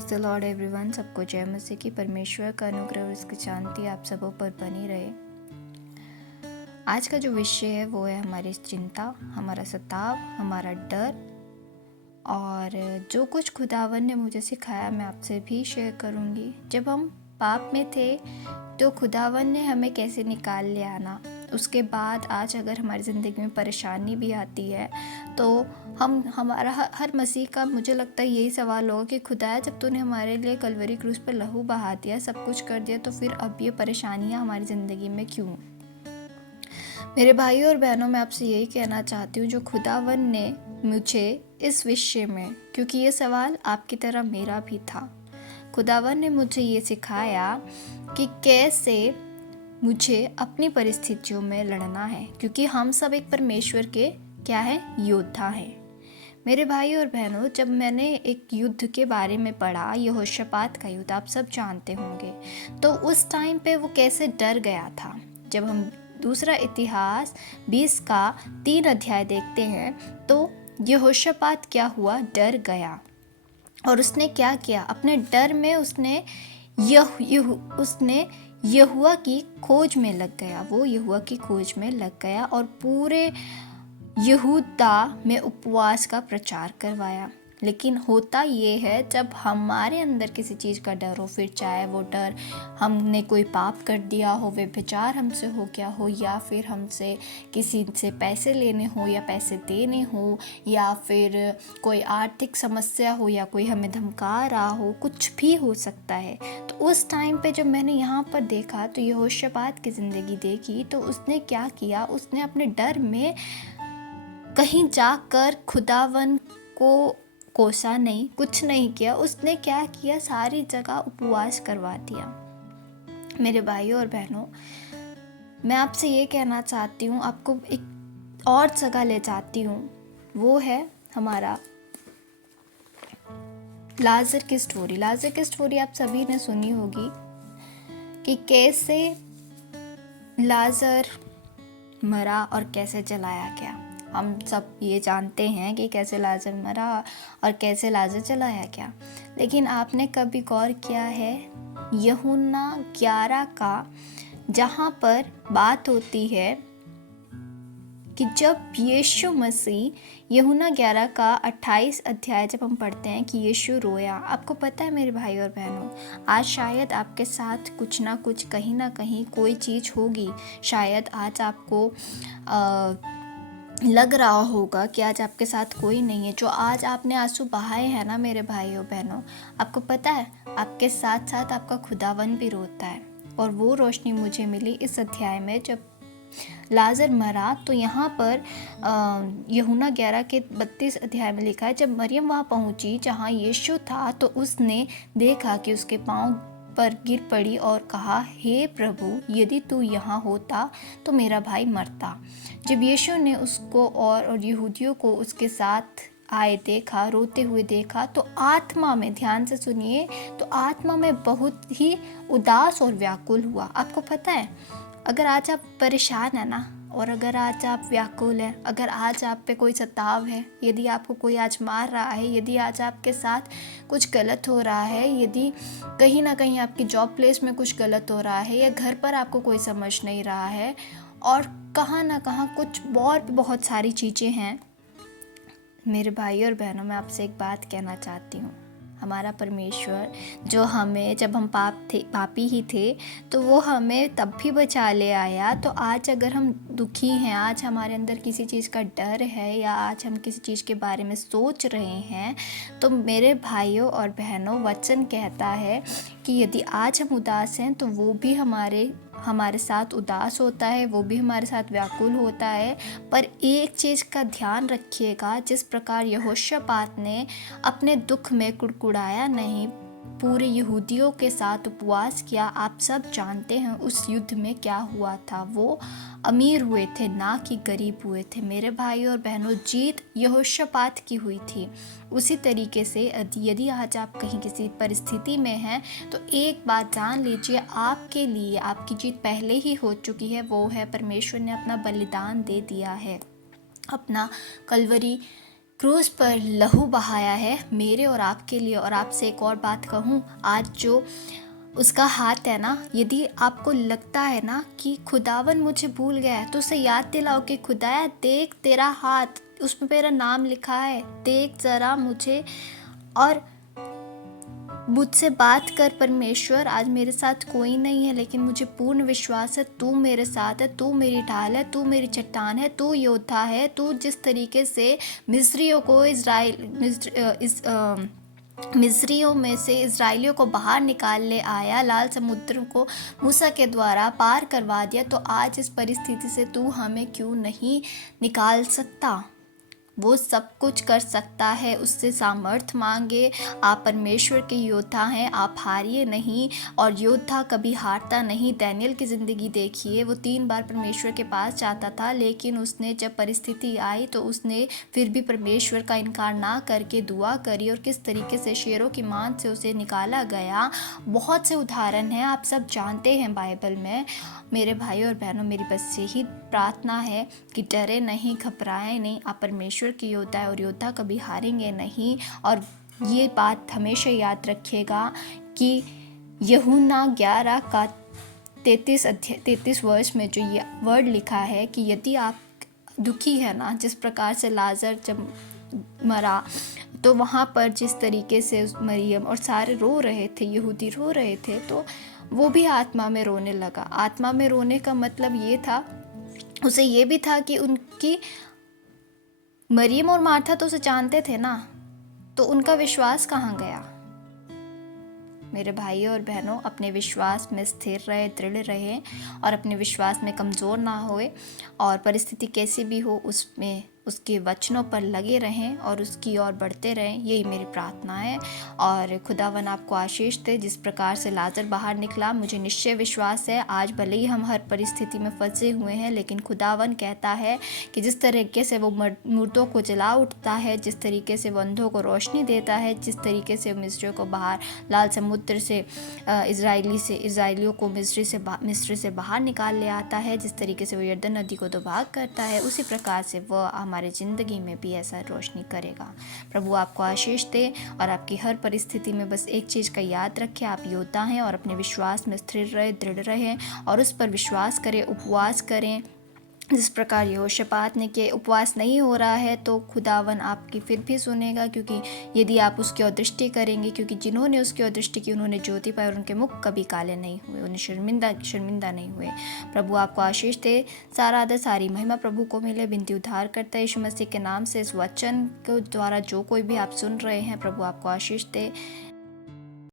Praise the Lord everyone. सबको जय मसीह की। परमेश्वर का अनुग्रह और उसकी शांति आप सबों पर बनी रहे। आज का जो विषय है वो है हमारी चिंता, हमारा सताव, हमारा डर। और जो कुछ खुदावन ने मुझे सिखाया मैं आपसे भी शेयर करूँगी। जब हम पाप में थे तो खुदावन ने हमें कैसे निकाल ले आना, उसके बाद आज अगर हमारी ज़िंदगी में परेशानी भी आती है तो हमारा हर मसीह का मुझे लगता है यही सवाल होगा कि खुदा जब तूने हमारे लिए कलवरी क्रूस पर लहू बहा दिया, सब कुछ कर दिया, तो फिर अब ये परेशानियां हमारी ज़िंदगी में क्यों। मेरे भाइयों और बहनों, मैं आपसे यही कहना चाहती हूँ, जो खुदावन ने मुझे इस विषय में, क्योंकि ये सवाल आपकी तरह मेरा भी था, खुदावन ने मुझे ये सिखाया कि कैसे मुझे अपनी परिस्थितियों में लड़ना है, क्योंकि हम सब एक परमेश्वर के क्या है, योद्धा हैं। मेरे भाई और बहनों, जब मैंने एक युद्ध के बारे में पढ़ा, यहोशापात का युद्ध, आप सब जानते होंगे, तो उस टाइम पे वो कैसे डर गया था। जब हम दूसरा इतिहास 20 का 3 अध्याय देखते हैं तो यहोशापात क्या हुआ, डर गया। और उसने क्या किया, अपने डर में उसने यहोवा की खोज में लग गया। वो यहोवा की खोज में लग गया और पूरे यहूदा में उपवास का प्रचार करवाया। लेकिन होता ये है, जब हमारे अंदर किसी चीज़ का डर हो, फिर चाहे वो डर हमने कोई पाप कर दिया हो, व्यभिचार हमसे हो गया हो, या फिर हमसे किसी से पैसे लेने हो या पैसे देने हो, या फिर कोई आर्थिक समस्या हो, या कोई हमें धमका रहा हो, कुछ भी हो सकता है। तो उस टाइम पे जब मैंने यहाँ पर देखा, तो यहोशापात की ज़िंदगी देखी, तो उसने क्या किया, उसने अपने डर में कहीं जाकर खुदावन को कोसा नहीं, कुछ नहीं किया। उसने क्या किया, सारी जगह उपवास करवा दिया। मेरे भाइयों और बहनों, मैं आपसे ये कहना चाहती हूँ, आपको एक और जगह ले जाती हूँ, वो है हमारा लाजर की स्टोरी। लाजर की स्टोरी आप सभी ने सुनी होगी कि कैसे लाजर मरा और कैसे जलाया गया। हम सब ये जानते हैं कि कैसे लाजर मरा और कैसे लाजर जलाया गया। लेकिन आपने कभी गौर किया है यूहन्ना 11 का, जहाँ पर बात होती है कि जब यीशु मसीह, यूहन्ना 11 का 28 अध्याय जब हम पढ़ते हैं कि यीशु रोया। आपको पता है मेरे भाई और बहनों, आज शायद आपके साथ कुछ ना कुछ, कहीं ना कहीं कोई चीज़ होगी। शायद आज आपको लग रहा होगा कि आज आपके साथ कोई नहीं है। जो आज आपने आंसू बहाए हैं ना मेरे भाइयों बहनों, आपको पता है आपके साथ साथ आपका खुदावन भी रोता है। और वो रोशनी मुझे मिली इस अध्याय में, जब लाजर मरा। तो यहाँ पर यूहन्ना 11 के 32 अध्याय में लिखा है, जब मरियम वहाँ पहुँची जहाँ यीशु था, तो उसने देखा कि उसके पाँव पर गिर पड़ी और कहा, हे प्रभु, यदि तू यहाँ होता तो मेरा भाई मरता। जब यीशु ने उसको और यहूदियों को उसके साथ आए देखा, रोते हुए देखा, तो आत्मा में, ध्यान से सुनिए, तो आत्मा में बहुत ही उदास और व्याकुल हुआ। आपको पता है, अगर आज आप परेशान हैं ना, और अगर आज आप व्याकुल हैं, अगर आज आप पे कोई सताव है, यदि आपको कोई आज मार रहा है, यदि आज आपके साथ कुछ गलत हो रहा है, यदि कहीं ना कहीं आपकी जॉब प्लेस में कुछ गलत हो रहा है, या घर पर आपको कोई समझ नहीं रहा है, और कहाँ ना कहाँ कुछ और भी बहुत सारी चीज़ें हैं, मेरे भाई और बहनों, मैं आपसे एक बात कहना चाहती हूँ। हमारा परमेश्वर जो हमें, जब हम पापी ही थे, तो वो हमें तब भी बचा ले आया। तो आज अगर हम दुखी हैं, आज हमारे अंदर किसी चीज़ का डर है, या आज हम किसी चीज़ के बारे में सोच रहे हैं, तो मेरे भाइयों और बहनों, वचन कहता है कि यदि आज हम उदास हैं तो वो भी हमारे साथ उदास होता है, वो भी हमारे साथ व्याकुल होता है। पर एक चीज़ का ध्यान रखिएगा, जिस प्रकार यहोशापात ने अपने दुख में कुड़कुड़ाया नहीं, पूरे यहूदियों के साथ उपवास किया। आप सब जानते हैं उस युद्ध में क्या हुआ था, वो अमीर हुए थे, ना कि गरीब हुए थे। मेरे भाई और बहनों, जीत यहोशापात की हुई थी। उसी तरीके से यदि आज आप कहीं किसी परिस्थिति में हैं, तो एक बात जान लीजिए, आपके लिए आपकी जीत पहले ही हो चुकी है। वो है, परमेश्वर ने अपना बलिदान दे दिया है, अपना कलवरी क्रूस पर लहू बहाया है मेरे और आपके लिए। और आपसे एक और बात कहूँ, आज जो उसका हाथ है ना, यदि आपको लगता है ना कि खुदावन मुझे भूल गया है, तो उसे याद दिलाओ कि खुदाया देख तेरा हाथ, उसमें मेरा नाम लिखा है, देख ज़रा मुझे और मुझसे बात कर परमेश्वर। आज मेरे साथ कोई नहीं है, लेकिन मुझे पूर्ण विश्वास है तू मेरे साथ है, तू मेरी ढाल है, तू मेरी चट्टान है, तू योद्धा है। तू जिस तरीके से मिस्रियों को मिस्रियों में से इज़राइलियों को बाहर निकाल ले आया, लाल समुद्र को मूसा के द्वारा पार करवा दिया, तो आज इस परिस्थिति से तू हमें क्यों नहीं निकाल सकता। वो सब कुछ कर सकता है, उससे सामर्थ मांगे। आप परमेश्वर के योद्धा हैं, आप हारिए नहीं, और योद्धा कभी हारता नहीं। डैनियल की ज़िंदगी देखिए, वो 3 बार परमेश्वर के पास जाता था, लेकिन उसने जब परिस्थिति आई तो उसने फिर भी परमेश्वर का इनकार ना करके दुआ करी, और किस तरीके से शेरों की मान से उसे निकाला गया। बहुत से उदाहरण हैं, आप सब जानते हैं बाइबल में। मेरे भाई और बहनों, मेरी बस यही प्रार्थना है कि डरे नहीं, घबराएं नहीं। आप परमेश्वर की योद्धा है और योद्धा कभी हारेंगे नहीं। और ये बात हमेशा याद रखिएगा कि यूहन्ना 11 का 33 वर्ष में जो ये वर्ड लिखा है कि यदि आप दुखी है ना, जिस प्रकार से लाजर जब मरा तो वहाँ पर जिस तरीके से मरियम और सारे रो रहे थे, यहूदी रो रहे थे, तो वो भी आत्मा में रोने लगा। आत्मा में रोने का मतलब ये था, उसे ये भी था कि उनकी मरियम और मार्था तो उसे जानते थे ना, तो उनका विश्वास कहाँ गया। मेरे भाइयों और बहनों, अपने विश्वास में स्थिर रहे, दृढ़ रहे, और अपने विश्वास में कमज़ोर ना होए, और परिस्थिति कैसी भी हो उसमें उसके वचनों पर लगे रहें और उसकी ओर बढ़ते रहें। यही मेरी प्रार्थना है। और खुदावन आपको आशीष दे। जिस प्रकार से लाजर बाहर निकला, मुझे निश्चय विश्वास है आज भले ही हम हर परिस्थिति में फंसे हुए हैं, लेकिन खुदावन कहता है कि जिस तरीके से वो मुर्दों को जला उठता है, जिस तरीके से वो अंधों को रोशनी देता है, जिस तरीके से मिस्रियों को बाहर लाल समुद्र से इज़राइलियों को मिस्र से बाहर निकाल ले आता है, जिस तरीके से वो यरदन नदी को दोभाग करता है, उसी प्रकार से वह हमारे ज़िंदगी में भी ऐसा रोशनी करेगा। प्रभु आपको आशीष दे, और आपकी हर परिस्थिति में बस एक चीज़ का याद रखें, आप योद्धा हैं, और अपने विश्वास में स्थिर रहे, दृढ़ रहें, और उस पर विश्वास करें, उपवास करें। जिस प्रकार यहोशापात ने कि उपवास नहीं हो रहा है, तो खुदावन आपकी फिर भी सुनेगा, क्योंकि यदि आप उसकी ओर दृष्टि करेंगे, क्योंकि जिन्होंने उसकी ओर दृष्टि की उन्होंने ज्योति पाई, और उनके मुख कभी काले नहीं हुए, उन्हें शर्मिंदा नहीं हुए। प्रभु आपको आशीष दे। सारा आदर सारी महिमा प्रभु को मिले। बिनती उद्धार करता है यीशु मसीह के नाम से, इस वचन के द्वारा जो कोई भी आप सुन रहे हैं, प्रभु आपको आशीष दे।